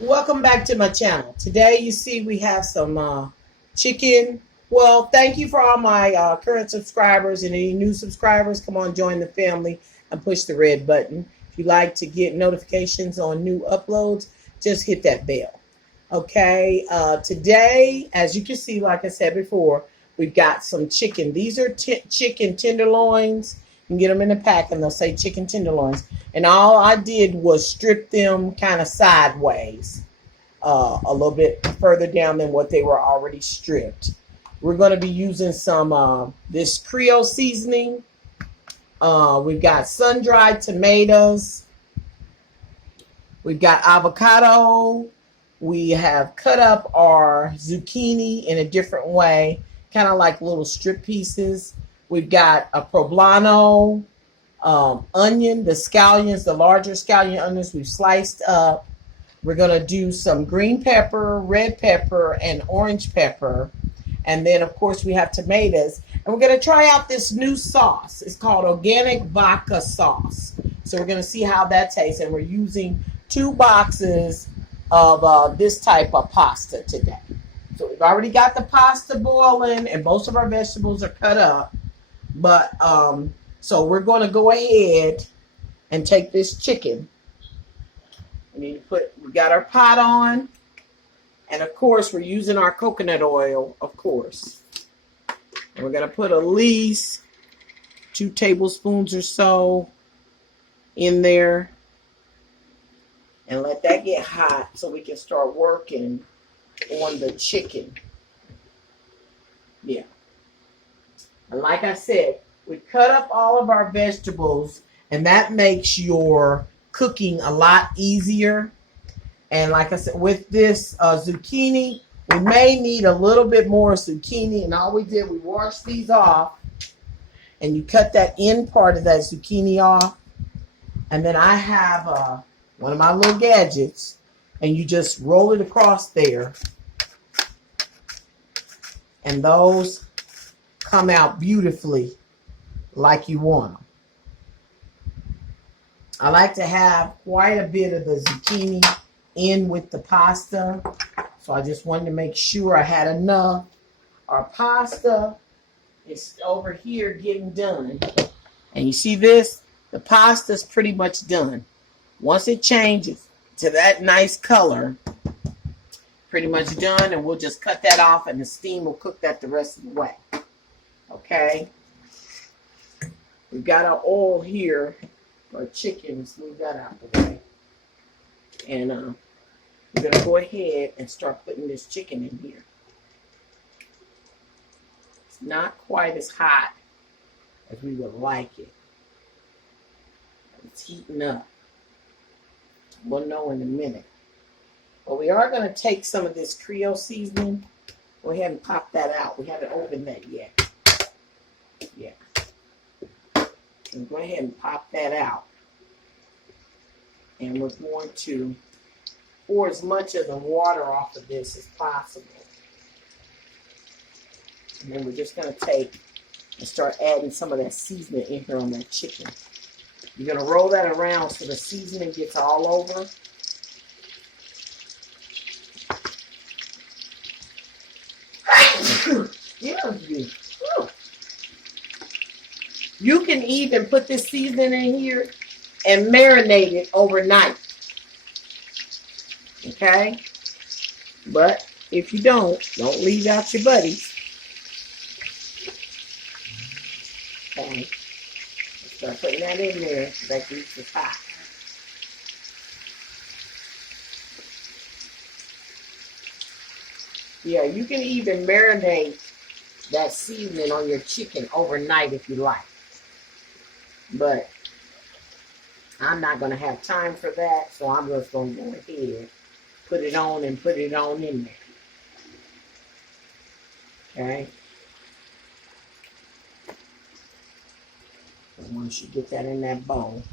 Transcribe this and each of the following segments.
Welcome back to my channel. Today you see we have some chicken. Well, thank you for all my current subscribers and any new subscribers. Come on, join the family and push the red button. If you like to get notifications on new uploads, just hit that bell. Okay, today, as you can see, like I said before, we've got some chicken. These are chicken tenderloins. You can get them in a pack and they'll say chicken tenderloins. And all I did was strip them kind of sideways, a little bit further down than what they were already stripped. We're going to be using some this Creole seasoning. We've got sun-dried tomatoes. We've got avocado. We have cut up our zucchini in a different way, kind of like little strip pieces. We've got a poblano, onion, the scallions, the larger scallion onions we've sliced up. We're going to do some green pepper, red pepper, and orange pepper. And then, of course, we have tomatoes. And we're going to try out this new sauce. It's called organic vodka sauce. So we're going to see how that tastes. And we're using 2 boxes of this type of pasta today. So we've already got the pasta boiling and most of our vegetables are cut up. But so we're going to go ahead and take this chicken. We got our pot on. And of course, we're using our coconut oil, of course. And we're going to put at least 2 tablespoons or so in there. And let that get hot so we can start working on the chicken. Yeah. And like I said, we cut up all of our vegetables, and that makes your cooking a lot easier. And like I said, with this zucchini, we may need a little bit more zucchini. And all we did, we washed these off. And you cut that end part of that zucchini off. And then I have one of my little gadgets. And you just roll it across there. And those come out beautifully like you want them. I like to have quite a bit of the zucchini in with the pasta. So I just wanted to make sure I had enough. Our pasta is over here getting done. And you see this? The pasta's pretty much done. Once it changes to that nice color, pretty much done. And we'll just cut that off and the steam will cook that the rest of the way. Okay. We've got our oil here for chicken. Let's move that out of the way. And we're going to go ahead and start putting this chicken in here. It's not quite as hot as we would like it. It's heating up. We'll know in a minute. But we are going to take some of this Creole seasoning. Go ahead and pop that out. We haven't opened that yet. Yeah. And go ahead and pop that out. And we're going to pour as much of the water off of this as possible. And then we're just going to take and start adding some of that seasoning in here on that chicken. You're going to roll that around so the seasoning gets all over. You can even put this seasoning in here and marinate it overnight. Okay? But if you don't leave out your buddies. Okay. Start putting that in there so that grease is hot. Yeah, you can even marinate that seasoning on your chicken overnight if you like. But I'm not going to have time for that, so I'm just going to go ahead, put it on and put it on in there. Okay? And once you get that in that bowl,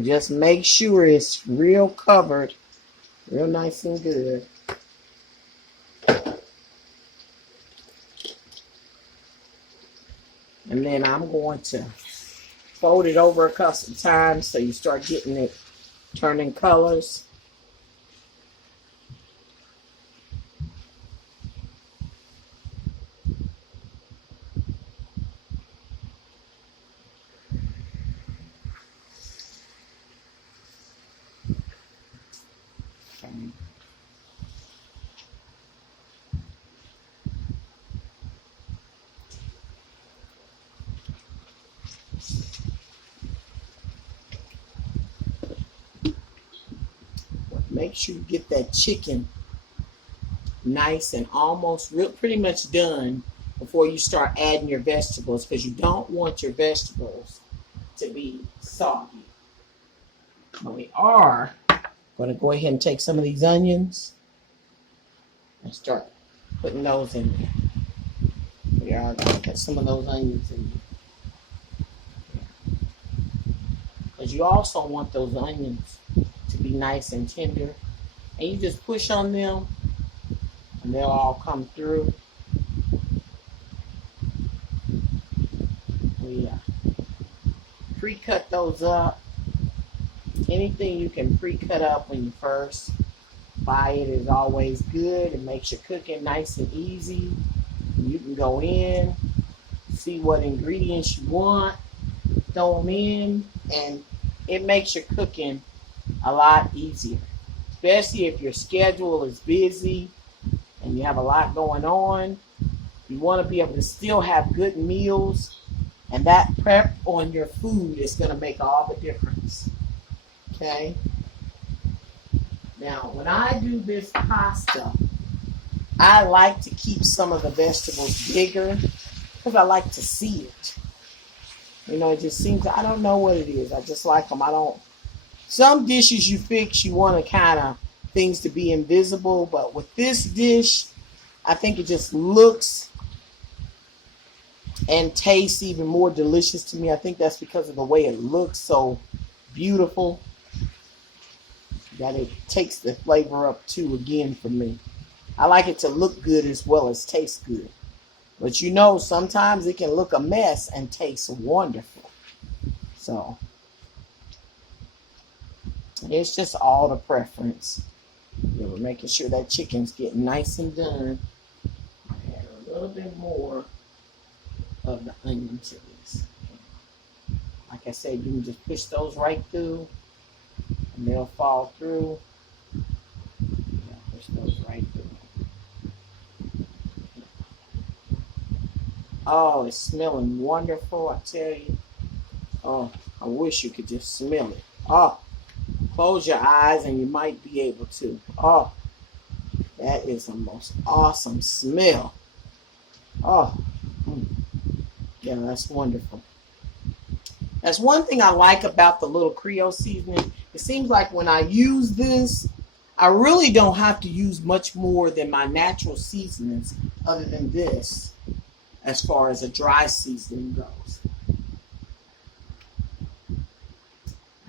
just make sure it's real covered, real nice and good. And then I'm going to fold it over a couple times so you start getting it turning colors. make sure you get that chicken nice and almost pretty much done before you start adding your vegetables, because you don't want your vegetables to be soggy. But we are going to go ahead and take some of these onions and start putting those in there. We are going to put some of those onions in there, because you also want those onions to be nice and tender. And you just push on them and they'll all come through. We pre-cut those up. Anything you can pre-cut up when you first buy it is always good. It makes your cooking nice and easy. You can go in, see what ingredients you want, throw them in, and it makes your cooking a lot easier. Especially if your schedule is busy and you have a lot going on. You want to be able to still have good meals, and that prep on your food is going to make all the difference. Okay? Now, when I do this pasta, I like to keep some of the vegetables bigger because I like to see it. You know, it just seems, I don't know what it is. I just like them. Some dishes you fix, you want to kind of things to be invisible, but with this dish, I think it just looks and tastes even more delicious to me. I think that's because of the way it looks so beautiful, that it takes the flavor up too again for me. I like it to look good as well as taste good. But you know, sometimes it can look a mess and taste wonderful. So it's just all the preference. We're making sure that chicken's getting nice and done. Add a little bit more of the onion to this. Like I said, you can just push those right through and they'll fall through. Yeah, push those right through. Oh, it's smelling wonderful, I tell you. Oh, I wish you could just smell it. Oh, close your eyes and you might be able to. Oh, that is the most awesome smell. Oh, yeah, that's wonderful. That's one thing I like about the little Creole seasoning. It seems like when I use this, I really don't have to use much more than my natural seasonings other than this, as far as a dry seasoning goes.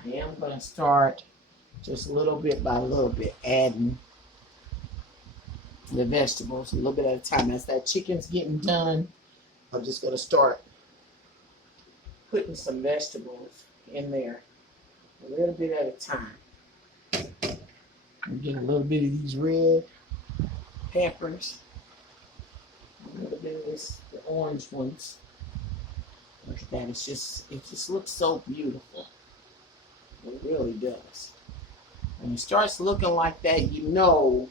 I am going to start just little bit by little bit adding the vegetables a little bit at a time. As that chicken's getting done, I'm just going to start putting some vegetables in there a little bit at a time. I'm getting a little bit of these red peppers, a little bit of the orange ones. Look at that. It just looks so beautiful. It really does. When it starts looking like that, you know,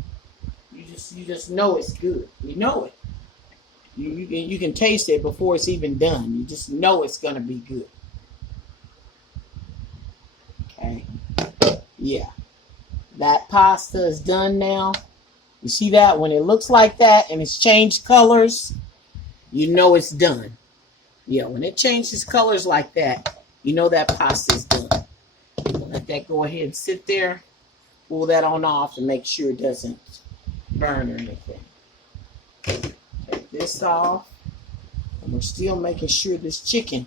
you just know it's good. You know it. You can taste it before it's even done. You just know it's gonna be good. Okay. Yeah. That pasta is done now. You see that? When it looks like that and it's changed colors, you know it's done. Yeah, when it changes colors like that, you know that pasta is done. Let that go ahead and sit there. Pull that on off and make sure it doesn't burn or anything. Take this off. And we're still making sure this chicken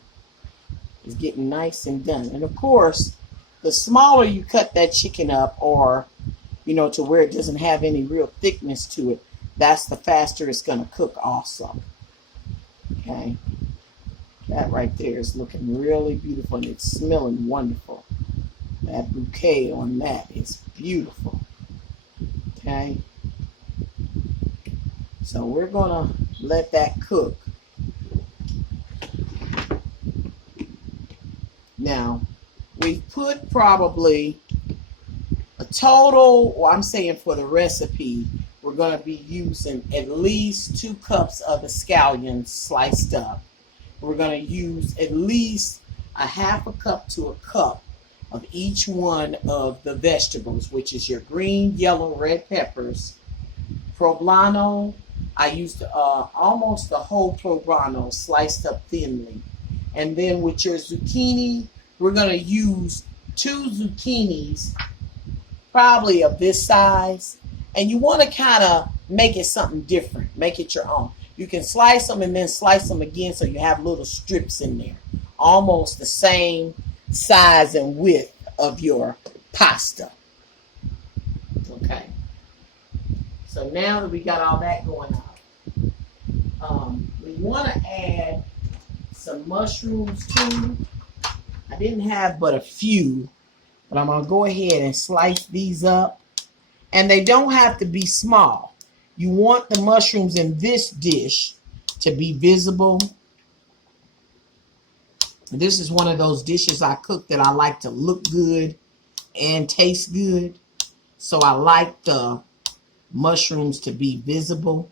is getting nice and done. And of course, the smaller you cut that chicken up, or, you know, to where it doesn't have any real thickness to it, that's the faster it's going to cook also. Okay. That right there is looking really beautiful and it's smelling wonderful. That bouquet on that is beautiful. Okay. So we're going to let that cook. Now, we've put probably a total, or I'm saying for the recipe, we're going to be using at least 2 cups of the scallions sliced up. We're going to use at least a half a cup to a cup of each one of the vegetables, which is your green, yellow, red peppers. Poblano, I used almost the whole poblano sliced up thinly. And then with your zucchini, we're going to use 2 zucchinis, probably of this size. And you want to kind of make it something different. Make it your own. You can slice them and then slice them again so you have little strips in there. Almost the same size and width of your pasta. Okay. So now that we got all that going on, we want to add some mushrooms too. I didn't have but a few, but I'm going to go ahead and slice these up. And they don't have to be small. You want the mushrooms in this dish to be visible. This is one of those dishes I cook that I like to look good and taste good. So I like the mushrooms to be visible.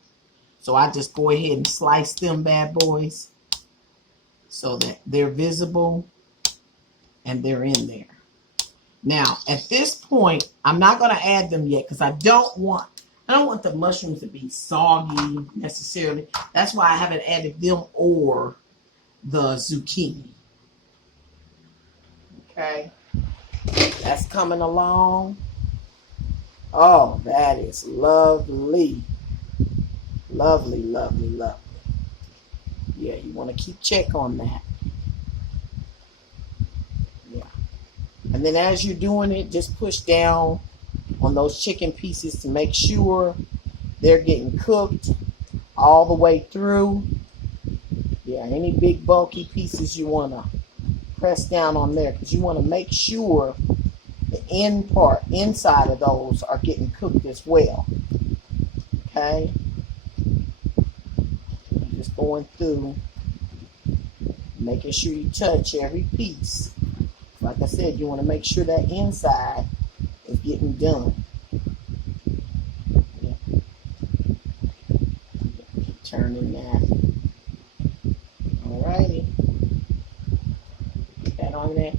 So I just go ahead and slice them bad boys so that they're visible and they're in there. Now, at this point, I'm not going to add them yet because I don't want the mushrooms to be soggy necessarily. That's why I haven't added them or the zucchini. Okay. That's coming along. Oh, that is lovely. Lovely, lovely, lovely. Yeah, you want to keep check on that. Yeah. And then as you're doing it, just push down on those chicken pieces to make sure they're getting cooked all the way through. Yeah, any big bulky pieces you want to press down on there because you want to make sure the end part, inside of those are getting cooked as well. Okay? Just going through, making sure you touch every piece. Like I said, you want to make sure that inside is getting done. Yeah. Keep turning that. Alrighty. Put that on there.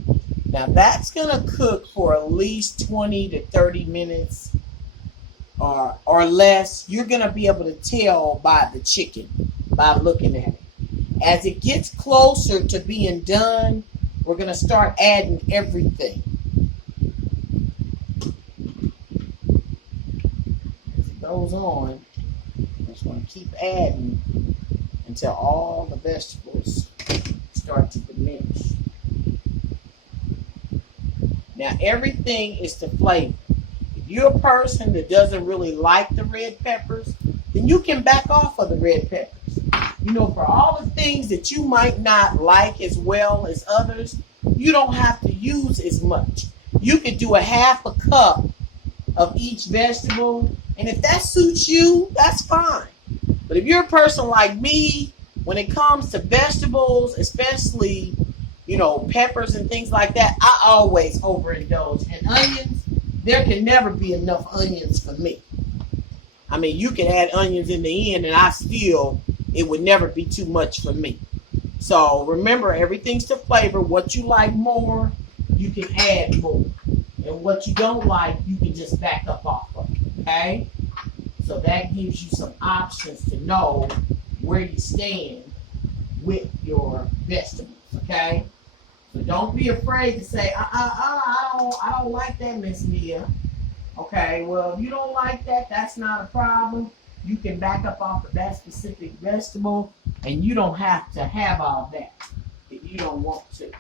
Now that's going to cook for at least 20 to 30 minutes or less. You're going to be able to tell by the chicken, by looking at it. As it gets closer to being done, we're going to start adding everything. As it goes on, I just want to keep adding until all the vegetables start to diminish. Now, everything is to flavor. If you're a person that doesn't really like the red peppers, then you can back off of the red peppers. You know, for all the things that you might not like as well as others, you don't have to use as much. You could do a half a cup of each vegetable, and if that suits you, that's fine. But if you're a person like me, when it comes to vegetables, especially, you know, peppers and things like that, I always overindulge. And onions, there can never be enough onions for me. I mean, you can add onions in the end, and it would never be too much for me. So remember, everything's to flavor. What you like more, you can add more. And what you don't like, you can just back up off of. Okay? So that gives you some options to know where you stand with your vegetables. Okay? So don't be afraid to say, I don't like that, Miss Mia. Okay, well, if you don't like that, that's not a problem. You can back up off of that specific vegetable, and you don't have to have all that if you don't want to.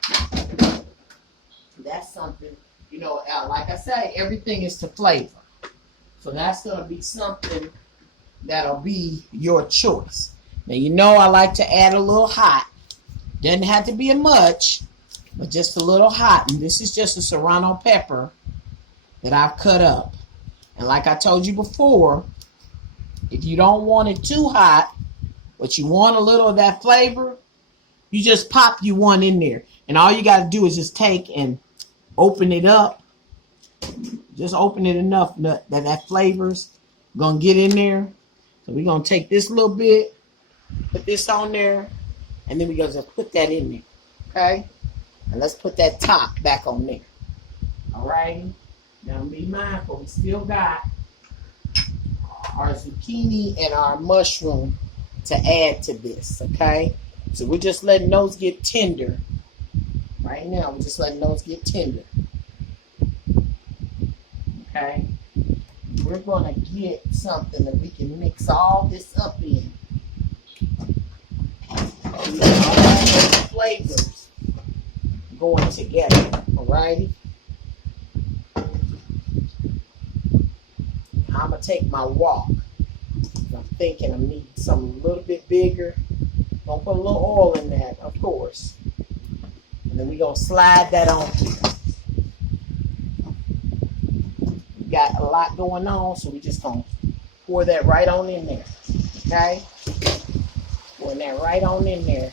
That's something, you know, like I say, everything is to flavor. So that's going to be something that'll be your choice. Now, you know I like to add a little hot. Doesn't have to be a much, but just a little hot. And this is just a serrano pepper that I've cut up. And like I told you before, if you don't want it too hot, but you want a little of that flavor, you just pop you one in there. And all you got to do is just take and open it up. Just open it enough that flavor's going to get in there. So we're going to take this little bit, put this on there, and then we're going to just put that in there. Okay? And let's put that top back on there. All right. Now be mindful. We still got our zucchini and our mushroom to add to this. Okay. So we're just letting those get tender. Right now, we're just letting those get tender. Okay. We're going to get something that we can mix all this up in. We got all those flavors going together. Alrighty. I'm going to take my wok. I'm thinking I need something a little bit bigger. Gonna put a little oil in that, of course. And then we're going to slide that on here. We got a lot going on, so we just going to pour that right on in there. Okay? Pouring that right on in there.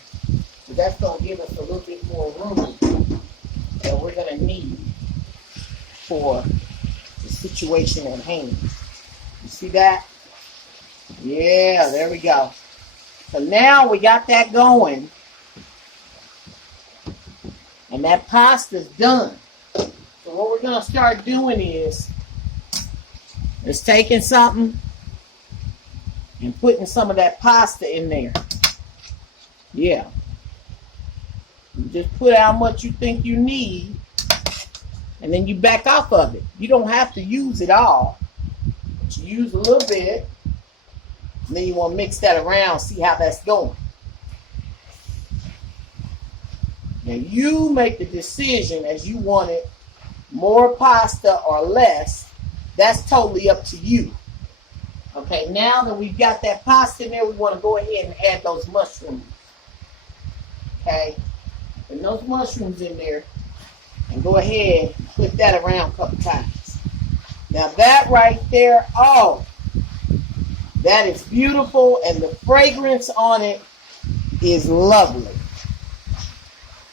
So that's going to give us a little bit more room that we're going to need for the situation at hand. You see that? Yeah, there we go. So now we got that going. And that pasta's done. So what we're going to start doing is taking something and putting some of that pasta in there. Yeah. You just put how much you think you need, and then you back off of it. You don't have to use it all. But you use a little bit, and then you want to mix that around, see how that's going. Now you make the decision as you want it, more pasta or less. That's totally up to you. Okay, now that we've got that pasta in there, we want to go ahead and add those mushrooms. Okay, and those mushrooms in there, and go ahead and put that around a couple times. Now that right there, oh, that is beautiful, and the fragrance on it is lovely.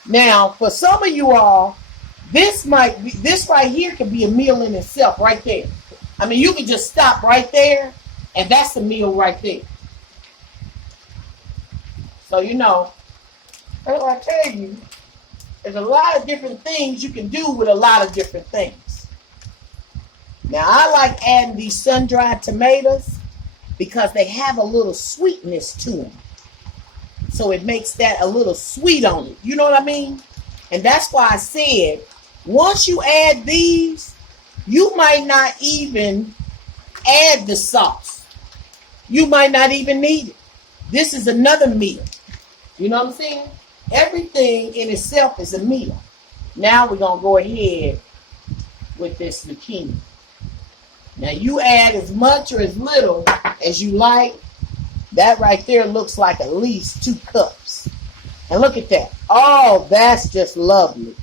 Now, for some of you all, this right here could be a meal in itself right there. I mean, you can just stop right there, and that's a meal right there. So, you know, as I tell you, there's a lot of different things you can do with a lot of different things. Now, I like adding these sun-dried tomatoes because they have a little sweetness to them. So it makes that a little sweet on it. You know what I mean? And that's why I said, once you add these, you might not even add the sauce. You might not even need it. This is another meal. You know what I'm saying? Everything in itself is a meal. Now we're going to go ahead with this zucchini. Now you add as much or as little as you like. That right there looks like at least 2 cups. And look at that. Oh, that's just lovely.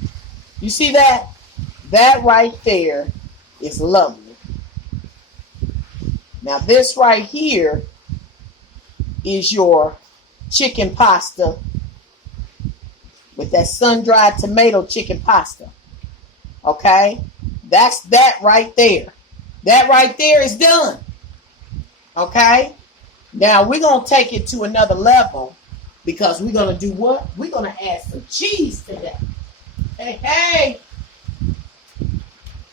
You see that? That right there is lovely. Now this right here is your chicken pasta with that sun-dried tomato chicken pasta. Okay? That's that right there. That right there is done. Okay? Now we're going to take it to another level because we're going to do what? We're going to add some cheese to that. Hey, hey.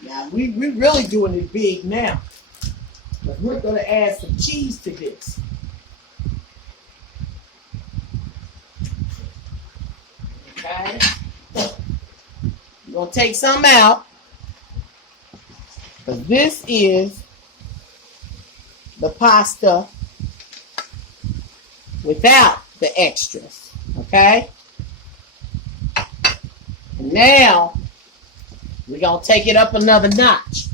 Now we're really doing it big now. But we're going to add some cheese to this. Okay? We're going to take some out. Because this is the pasta without the extras. Okay? And now we're going to take it up another notch.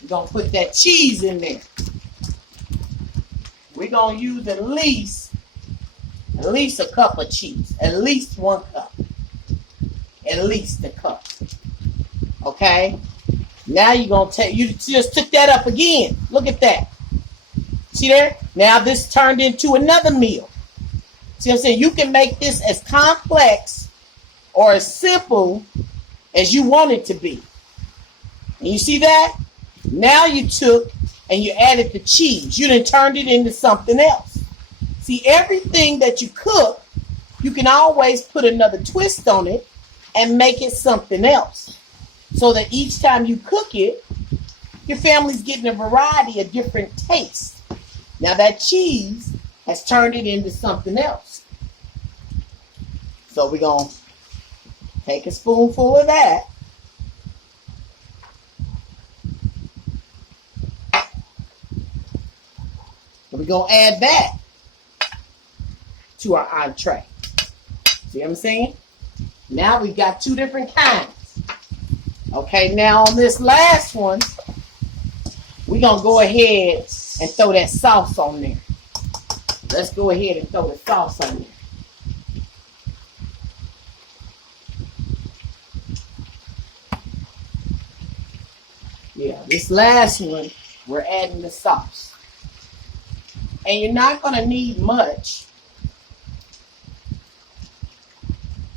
We're going to put that cheese in there. We're going to use at least a cup of cheese. At least 1 cup. At least a cup. Okay? Now you're going to you just took that up again. Look at that. See there? Now this turned into another meal. See what I'm saying? You can make this as complex or as simple as you want it to be. And you see that? Now you took and you added the cheese. You done turned it into something else. See, everything that you cook, you can always put another twist on it and make it something else. so that each time you cook it, your family's getting a variety of different tastes. Now that cheese has turned it into something else. So we're going to take a spoonful of that. And we're going to add that to our entree. See what I'm saying? Now we've got two different kinds. Okay, now on this last one, we're going to go ahead and throw that sauce on there. Let's go ahead and throw the sauce on there. Yeah, this last one, we're adding the sauce. And you're not going to need much.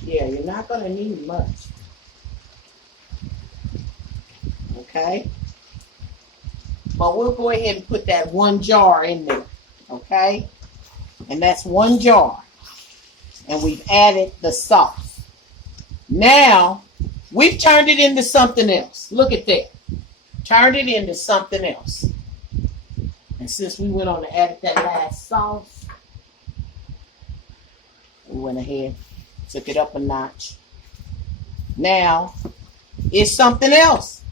Yeah, you're not going to need much. Okay? But we'll go ahead and put that one jar in there. Okay? And that's one jar. And we've added the sauce. Now, we've turned it into something else. Look at that. Turned it into something else. And since we went on to add that last sauce, we went ahead, took it up a notch. Now, it's something else.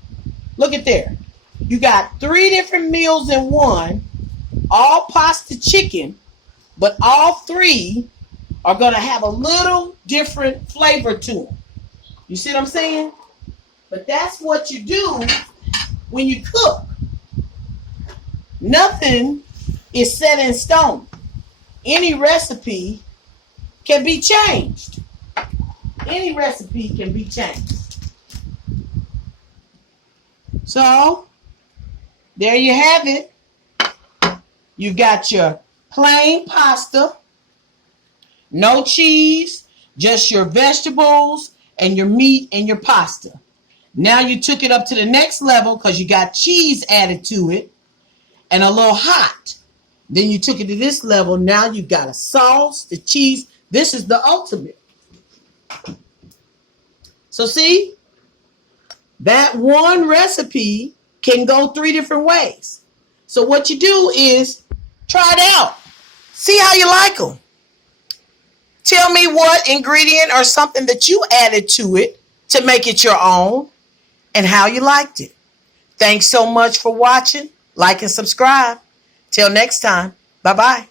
Look at there. You got 3 different meals in one, all pasta chicken, but all 3 are going to have a little different flavor to them. You see what I'm saying? But that's what you do when you cook. Nothing is set in stone. Any recipe can be changed. Any recipe can be changed. So, there you have it. You've got your plain pasta, no cheese, just your vegetables and your meat and your pasta. Now you took it up to the next level because you got cheese added to it and a little hot. Then you took it to this level. Now you've got a sauce, the cheese. This is the ultimate. So see, that one recipe can go 3 different ways. So what you do is try it out. See how you like them. Tell me what ingredient or something that you added to it to make it your own and how you liked it. Thanks so much for watching. Like and subscribe. Till next time. Bye-bye.